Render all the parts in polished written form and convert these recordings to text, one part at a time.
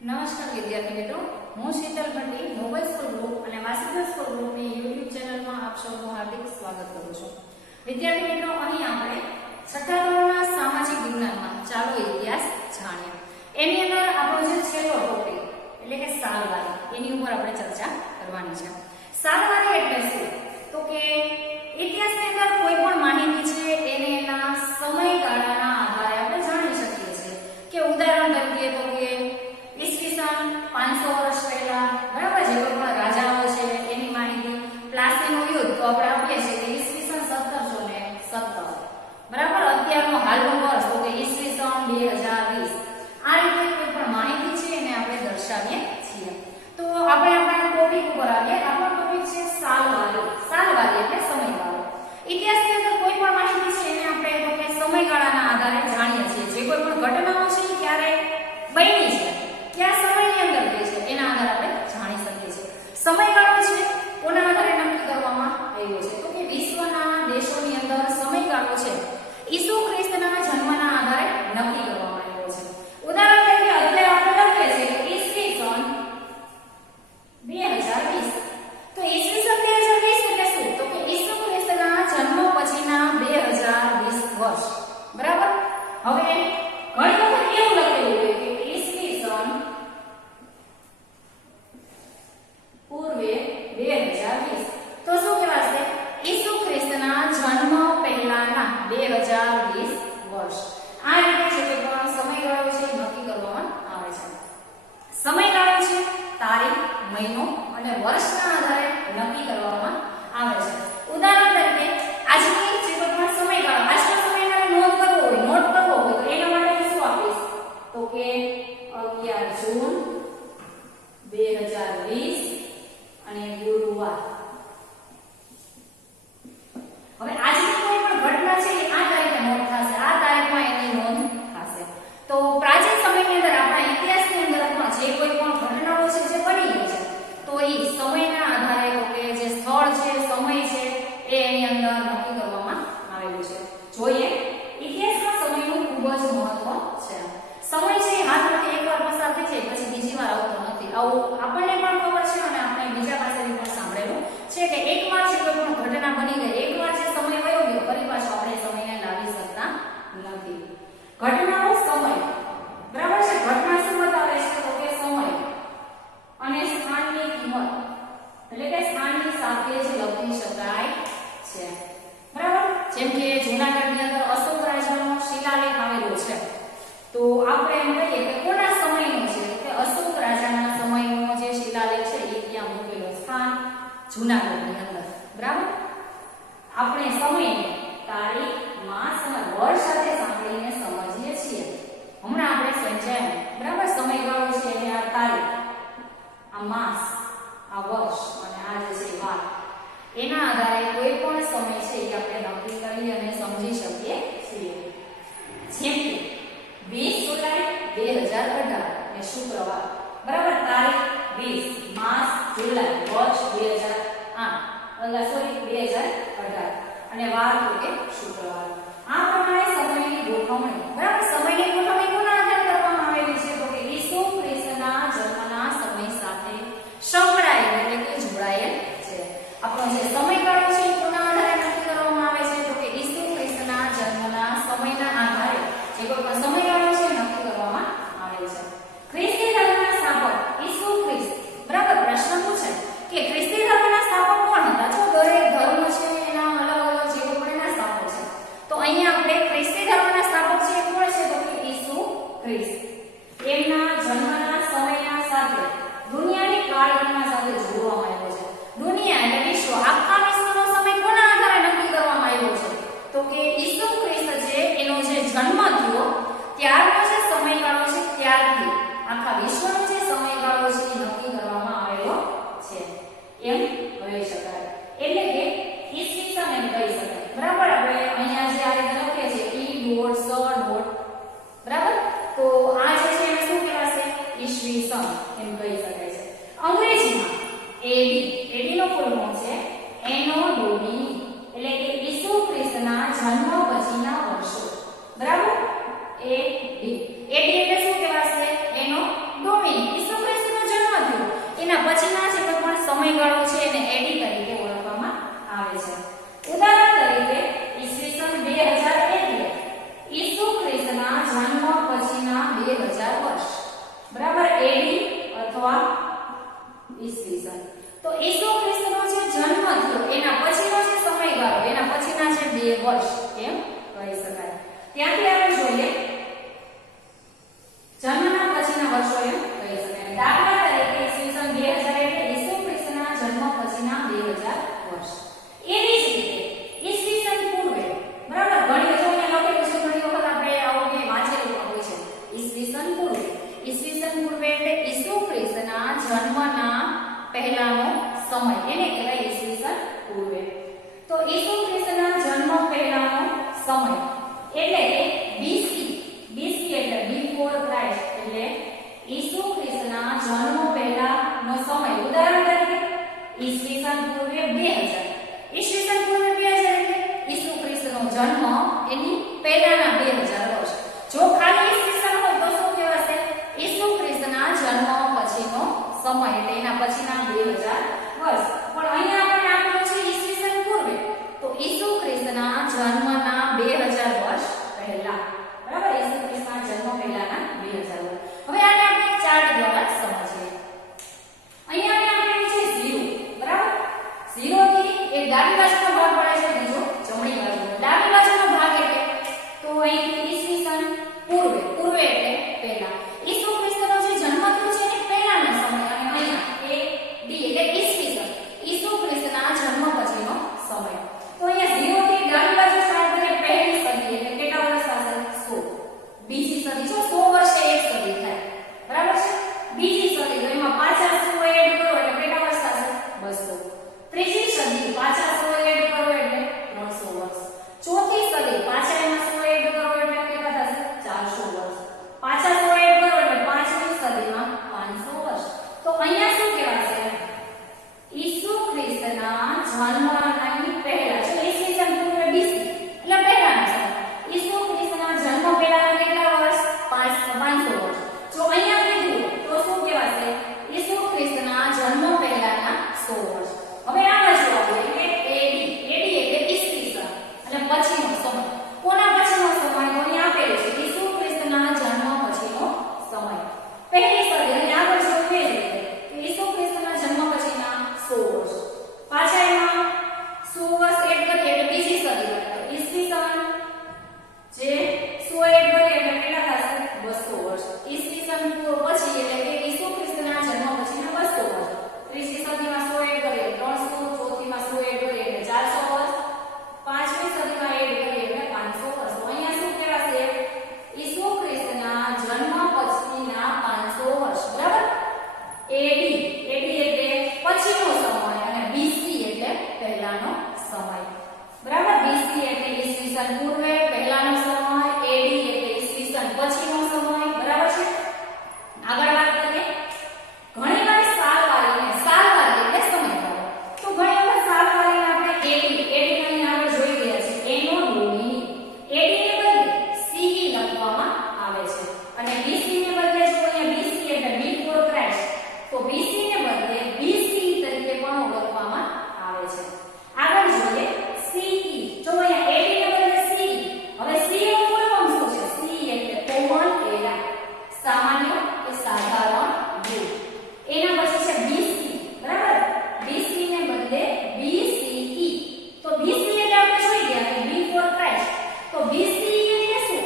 નમસ્કાર વિદ્યાર્થી મિત્રો, હું Sheetal Bhatti mobile school group અને વાસીદાસ સ્કૂલ ગ્રુપની યુટ્યુબ ચેનલમાં આપ સૌનું હાર્દિક સ્વાગત કરું છું. વિદ્યાર્થી મિત્રો, અહીં આપણે છઠ્ઠા ધોરણના સામાજિક વિજ્ઞાનમાં ચાલો ઇતિહાસ જાણીએ. એની અંદર આપણો જે છેલ્લો ટોપિક એટલે કે સાલવારી, એની ઉપર આપણે ચર્ચા કરવાની છે. સાલવારી એટલે શું? તો કે ઇતિહાસની અંદર કોઈ પણ માહિતી છે એને એના સમયગાળાના આધારે આપણે જાણી શકીએ છીએ. કે ઉદાહરણ તરીકે તો કે ઈસવીસન 500 વર્ષ પહેલા, બરાબર, જે કોઈ પણ રાજાઓ છે એની માહિતી. પ્લાસીનું યુદ્ધ તો આપણે આપીએ છીએ કે ઈસવીસન 1717, બરાબર. અત્યારનો હાલનું વર્ષ તો કે ઈસવીસન 2020. આ રીતે કોઈ પણ માહિતી છે એને આપણે દર્શાવીએ છીએ. તો આપણે આપણા ટોપિક ઉપર આવીએ. આપણો ટોપિક છે સાલવારી. સાલવારી એટલે સમયગાળો. ઇતિહાસની અંદર કોઈ પણ માહિતી છે એને આપણે તો કે સમયગાળાના આધારે જાણીએ છીએ. જે કોઈ પણ ઘટનાઓ છે ક્યારે બની છે, કયા સમયની અંદર થઈ છે, એના આધારે આપણે જાણી શકીએ છીએ. સમયગાળો છે કોના આધારે નક્કી કરવામાં આવ્યો છે? તો કે વિશ્વના દેશોની અંદર સમયગાળો છે ઈસુ ખ્રિસ્તના જન્મના આધારે નક્કી કરવામાં આવ્યો છે. ઉદાહરણ તરીકે અત્યારે આપણે લખીએ છીએ કે ઈસવીસન 2020. તો ઈસવીસન 2020 એટલે શું? તો કે ઈસુ ખ્રિસ્તના જન્મ પછીના 2020 વર્ષ, બરાબર. હવે ઘણી વખત એવું લખેલું હોય કે ઈસવીસન પૂર્વે 2020. તો શું કહેવાશે? ઈસુ ખ્રિસ્તના જન્મ પહેલાના 2020 વર્ષ. આ રીતે છે કે પણ સમયગાળો છે નક્કી કરવામાં આવે છે. સમયગાળો છે તારીખ, મહિનો અને વર્ષના આધારે નક્કી કરવામાં આવે છે. ઉદાહરણ તરીકે આજની જે પણ સમયગાળો, આજનો સમયગાળો નોંધ કરવો હોય, નોટ કરવો હોય તો એના માટે શું આપીશ? તો કે 11 જૂન 2020 અને ગુરુવાર. હવે આજની કોઈ પણ ઘટના છે એ આ તારીખે નોંધ થશે, આ તારીખમાં એની નોંધ થશે. તો પ્રાચીન સમયની અંદર આપણા ઇતિહાસની અંદર પણ જે કોઈ પણ ઘટનાઓ છે જે બની ગઈ છે તો એ સમયના આધારે તો કે જે સ્થળ છે, સમય છે એ એની અંદર નક્કી કરવામાં આવેલું છે. જોઈએ, ઇતિહાસમાં સમયનું ખૂબ જ મહત્વ છે. સમય છે હાથમાંથી એકવાર પસાર થઈ જાય પછી બીજી વાર આવતો નથી. આવું આપણને પણ ખબર છે અને આપણે બીજા પાસેથી પણ સાંભળેલું છે કે એકવાર છે કોઈ પણ ઘટના બની ગઈ, એકવાર જે સમય વયો ગયો ફરી પાછો આપણે સમયને લાવી શકતા નથી. ઘટનાનો સમય, બરાબર છે. ઘટના શું બતાવે છે? તો કે સમય અને સ્થાનની કિંમત, એટલે કે સ્થાનની સાથે જ લખી શકાય છે, બરાબર. જેમ કે જૂનાગઢની અંદર અશોક રાજાનો શિલાલેખ આવેલો છે. તો આપણે એમ કહીએ કે કોના સમયનો છે? કે અશોક રાજાના સમયનો જે શિલાલેખ છે એ ત્યાં મૂકેલો, સ્થાન જૂનાગઢની અંદર, બરાબર. આપણે સમયને તારીખ, માસ અને વર્ષ સાથે સાંકળીને સમજીએ છીએ. હમણાં આપણે સમજાય, બરાબર. સમયગાળો છે એટલે આ તારીખ, આ માસ, આ વર્ષ અને આ જે છે વાર, એના આધારે કોઈ પણ સમય છે એ આપણે નક્કી કરી અને સમજી શકીએ છીએ. જેમ કે 20 જુલાઈ 2018 એ શુક્રવાર, બરાબર. તારીખ 20, માસ જુલાઈ, વર્ષ 2018 અને વાર તો કે શુક્રવાર. આ પ્રમાણે સમયની ગોઠવણી, બરાબર. સમયની ગોઠવણી કોના આધારે કરવામાં આવેલી છે? તો કે ઈસુ ખ્રિસ્તના જન્મના સમય સાથે સંકળાયેલ એટલે કે જોડાયેલ છે. આપણો જે સમયગાળો છે કોના આધારે નક્કી કરવામાં આવે છે? તો કે ઈસુ ખ્રિસ્તના જન્મના સમયના આધારે જે કોઈ પણ સમયગાળો છે નક્કી કરવામાં આવે છે. ખ્રિસ્તી ધર્મના સ્થાપક ઈસુ ખ્રિસ્ત, બરાબર. પ્રશ્ન પૂછે કે ખ્રિસ્તી ધર્મના સ્થાપક કોણ હતા? જો દરેક ધર્મ છે એના અલગ અલગ જે કોઈ પણ એના સ્થાપક છે. તો અહીંયા આપણે ખ્રિસ્તી ધર્મના સ્થાપક છે કોણ છે? તો કે ઈસુ ખ્રિસ્ત. એમના જન્મના સમયના સાથે દુનિયાની કાળગણના સાથે જોડવામાં આવ્યો છે. દુનિયા એટલે વિશ્વ, આખા વિશ્વનો સમય કોના આધારે નક્કી કરવામાં આવ્યો છે? તો કે ઈસુ ખ્રિસ્ત છે એનો જે જન્મ થયો ત્યારનો જે સમયગાળો છે ત્યારથી આખા વિશ્વનો જે સમયગાળો છે એ નક્કી કરવામાં આવેલો છે એમ કહી શકાય. એટલે કે ઈસવીસન એમ કહી શકાય, બરાબર. આપણે અહીંયા જે આ રીતે લખીએ છીએ ઈ.સ. બરાબર. તો આ જે છે એને શું કહેવાશે? ઈસવીસન એમ કહી શકાય છે. અંગ્રેજીમાં એડી નો ફૂલ ફોર્મ છે એનો ડોમિની, એટલે કે ઈસુ ખ્રિસ્તના જન્મ પછીના વર્ષો, બરાબર. એડી એટલે શું કહેવાશે? એનો ડોમિની. ઈસવીસન. તો ઈસુ ખ્રિસ્તનો જે જન્મ થયો એના પછીનો જે સમયગાળો, એના પછીના જે 2 વર્ષ એમ કહી શકાય. ત્યાંથી આપણે જોઈએ જન્મના પછીના વર્ષો એમ કહી શકાય. દાખલા તરીકે ઈસવીસન 2000 એટલે ઈસુ ખ્રિસ્તના જન્મ પછીના 2000 વર્ષ. એવી જ રીતે ઈસવીસન પૂર્વે, બરાબર, ઘણી વખત અહીંયા લખેલું છે, ઘણી વખત આપણે આવું કે વાંચેલું પણ હોય છે. ઈસવીસન પૂર્વે, ઈસવીસન પૂર્વે એટલે ઈસુ ખ્રિસ્તના જન્મના પહેલાનો સમય, એને કહેવાય ઈસવીસન પૂર્વે. તો ઈસુ ખ્રિસ્તના જન્મ પહેલાનો સમય એટલે કે બીસી. બીસી એટલે બિફોર ક્રાઇસ્ટ, એટલે ઈસુ ખ્રિસ્તના જન્મ પહેલાનો સમય. ઉદાહરણ તરીકે ઈસવીસન પૂર્વે 2000. ઈસવીસન પૂર્વે 2000 એટલે ઈસુ ખ્રિસ્તનો જન્મ એની પહેલાના 2000 વર્ષ. જો ખાલી ઈસવીસન હોય તો શું કહેવાશે? ઈસુ ખ્રિસ્તના જન્મ પછીનો સમય, એટલે એના પછીના 2000 વર્ષ. પણ અહીંયા આપણે આપ્યું છે ઈસવીસન પૂર્વે, તો ઈસુ ખ્રિસ્તના જન્મના 2000 વર્ષ પહેલા, બરાબર, ઈસુ ખ્રિસ્તના જન્મ પહેલાના 2000 વર્ષ. હવે આને આપણે ચાર્ટ દ્વારા સમજીએ. અહીંયા આપણે આપેલું છે 0, બરાબર. 0 થી એક ડાબી બાજુનો ભાગ પડે છે, બીજો જમણી બાજુનો. ડાબી બાજુનો ભાગ એટલે તો અહીં ઈસવીસન પૂર્વે, પૂર્વે એટલે પહેલા. ઈસુ ખ્રિસ્તનો જે જન્મ થયો છે એને પહેલાનો સમય, અને અહીંયા એ ડી એટલે ઈસવીસન, ઈસુ ખ્રિસ્તના જન્મ પછીનો સમય. તો અહીંયા 0 થી ડાબી બાજુ સ્ટાર્ટ કરીએ. પહેલી સદી એટલે કેટલા વર્ષ થશે? 100. બીજી સદી, જો 100 વર્ષે એક સદી થાય, બરાબર છે. બીજી સદી તો એમાં પાછા 100 એડ કરો એટલે કેટલા વર્ષ થશે? 200. ત્રીજી સદી પાછા 100 એડ કરો એટલે 300 વર્ષ. ચોથી સદી પાછા એમાં 100 એડ કરો એટલે કેટલા થશે? 400 વર્ષ. પાછા 100 એડ કરો એટલે પાંચમી સદીમાં 500 વર્ષ. તો અહીંયા શું કહેવાશે? ઈસુ ખ્રિસ્તના જન્મની પહેલા, જો ઈસવીસન પૂર્વે બીસી એટલે પહેલાનો સમય. ઈસુ ખ્રિસ્તના જન્મ પહેલાના કેટલા વર્ષ? 500 વર્ષ. જો અહીંયા કીધું તો શું કહેવાશે? ઈસુ ખ્રિસ્તના જન્મ પહેલાના 100 વર્ષ. હવે આ બાજુ આવીએ એટલે એડી. એડી એટલે ઈસવીસન અને પછીનો સમય. કોના પછીનો સમય? તો અહીંયા આપેલું છે ઈસુ ખ્રિસ્તના જન્મ પછીનો સમય. પહેલી સદી અને આગળ જોઈએ કે ઈસુ ખ્રિસ્તના જન્મ પછીના 100 વર્ષ. પાછા એમાં 100 વર્ષ એડ કરીએ એટલે બીજી સદી બને. ઈસવીસન જે 100 એડ કરીએ એટલે કેટલા થશે? 200 વર્ષ. ઈસવીસન પછી એટલે કે ઈસુ ખ્રિસ્તના જન્મ પછીના 200 વર્ષ. ત્રીજી સદીમાં 100 એડ કરીએ 300, ચોથીમાં 100 એડ કરીએ એટલે 400 વર્ષ. પાંચમી સદીમાં એડ કરીએ એટલે 500 વર્ષ. તો અહીંયા શું કહેવાશે? ઈસુ ખ્રિસ્તના જન્મ પછીના 500 વર્ષ, બરાબર. એડી, એડી એટલે પછીનો સમય અને બીસી એટલે પહેલાનો સમય, બરાબર. બીસી એટલે ઈસવીસન પૂર્વે, પહેલાનો સમય. એડી એટલે ઈસવીસન પછીનો સમય, બરાબર છે. આગળ વાત કરીએ. ઘણીવાર સાલવારીને, સાલવારી એટલે સમયગાળો, તો ઘણી વખત સાલવારીને આપણે એડી, એડી અહીં આગળ જોઈ ગયા છે એનો ડોમિની. એડી ને બદલે સીઈ લખવામાં આવે છે અને બીસી ને બદલે જો અહીંયા બીસી એટલે બિફોર ક્રાઇસ્ટ, તો બીસી ને બદલે બીસી તરીકે પણ ઓળખવામાં આવે છે. આગળ જોઈએ સીઈ. જો અહીંયા એડી ને બદલે સીઈ. હવે સીઈ નું ફૂલ ફોર્મ શું છે? સીઈ એટલે કોમન એરા, સામાન્ય કે સાધારણ યુગ. એના પછી છે બીસી, બરાબર. બીસી ને બદલે બીસીઈ. તો બીસી એટલે આપણે જોઈ ગયા કે બિફોર ક્રાઇસ્ટ, તો બીસી એટલે શું?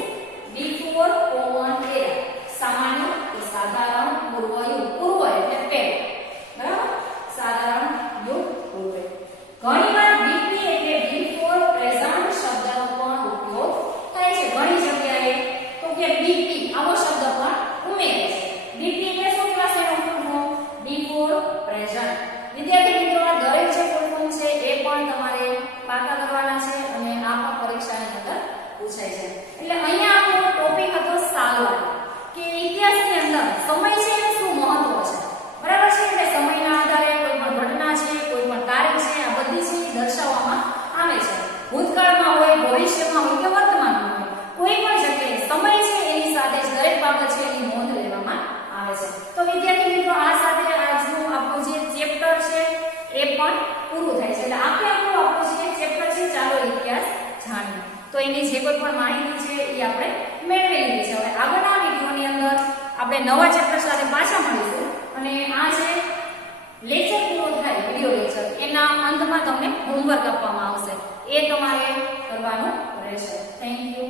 બિફોર કોમન એરા, સામાન્ય કે સાધારણ પૂર્વ યુગ. પૂર્વ એટલે પહેલા, બરાબર. સાધારણ યુગ પૂર્વે. ઘણીવાર બીપી એટલે બિફોર પ્રેઝન્ટ શબ્દનો પણ ઉપયોગ થાય છે ઘણી જગ્યાએ. તો કે બીપી આવો શબ્દ પણ ઉમેરે છે. બીપી એટલે શું કહેવાશે? એનો ફૂલ ફોર્મ બિફોર પ્રેઝન્ટ. વિદ્યાર્થી મિત્રો, આ દરેક જે ફૂલ ફોર્મ છે એ પણ તમારે પાકા કરવાના છે અને આ પણ પરીક્ષાની અંદર પૂછાય છે. એટલે અહીંયા આપણો ટોપિક હતો સાલવારી, કે ઇતિહાસની અંદર સમય છે એનું શું મહત્વ છે, બરાબર છે. એટલે સમયના આધારે કોઈ પણ ઘટના છે, કોઈ પણ તારીખ છે, આ બધી છે એ દર્શાવવામાં આવે છે. ભૂતકાળમાં હોય, ભવિષ્યમાં હોય કે વર્તમાનમાં હોય, કોઈ પણ જગ્યાએ સમય છે એની સાથે જ દરેક બાબત છે એની નોંધ લેવામાં આવે છે. તો વિદ્યાર્થી મિત્રો, આ સાથે આજનું આપણું જે ચેપ્ટર છે એ પણ પૂરું થાય છે. એટલે આપણું જે ચેપ્ટર છે ચાલો ઇતિહાસ જાણીએ, તો એની જે કોઈ પણ માહિતી છે એ આપણે મેળવી લીધી છે. હવે આગળના વિડીયોની અંદર આપણે નવા ચેપ્ટર સાથે પાછા મળીશું અને આ જે લેક્ચર પૂરો થાય વિડિયો લેક્ચર એના અંતમાં તમને હોમવર્ક આપવામાં આવશે, એ તમારે કરવાનું રહેશે. Thank you.